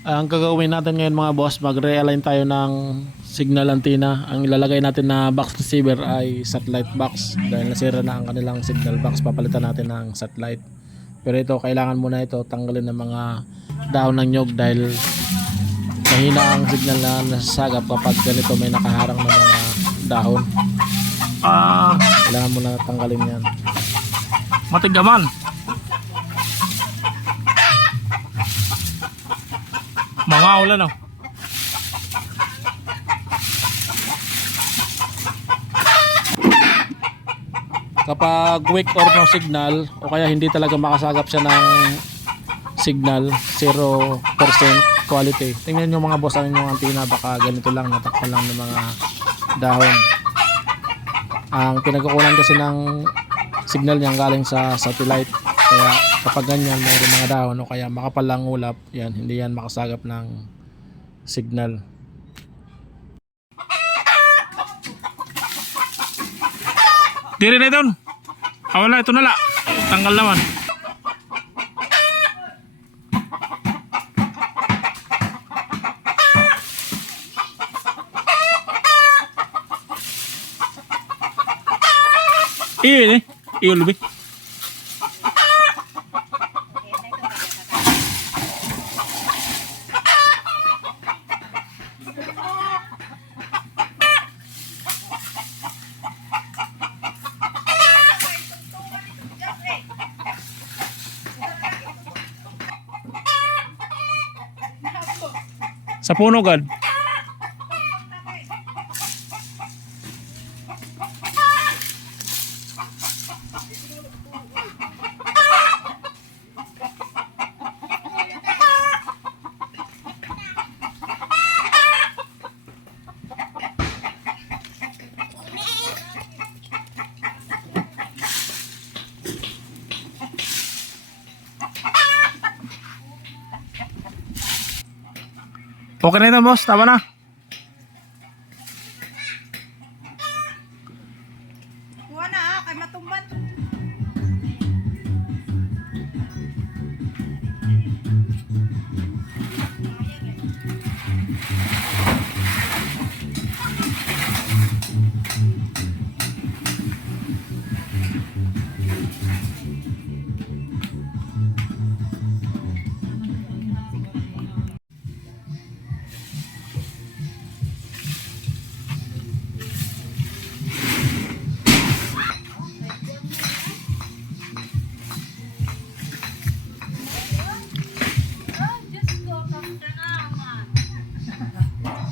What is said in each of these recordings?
Ang gagawin natin ngayon mga boss, mag-realign tayo ng signal antenna. Ang ilalagay natin na box receiver ay satellite box. Dahil nasira na ang kanilang signal box, papalitan natin ng satellite. Pero ito, kailangan muna ito tanggalin ng mga dahon ng nyog dahil mahina ang signal na nasasagap kapag ganito may nakaharang ng mga dahon. Kailangan muna tanggalin yan. Matigaman. Mga ulan oh. Kapag weak or no signal o kaya hindi talaga makasagap siya ng signal, 0% quality. Tingnan nyo mga boss ang inyong antenna, baka ganito lang, natakpan lang ng mga dahon. Ang pinagkukunan kasi ng signal niya galing sa satellite. Kaya kapag ganyan mayroong mga dahon o kaya makapal lang ulap, yan, hindi yan makasagap ng signal. Diri na ito. Wala, ito nala. Tanggal naman. Iyo eh. Iyo lebih. Sa puno gad. Okay na ito boss, tama na. Kuha na kay matumban.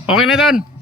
Okay na ito.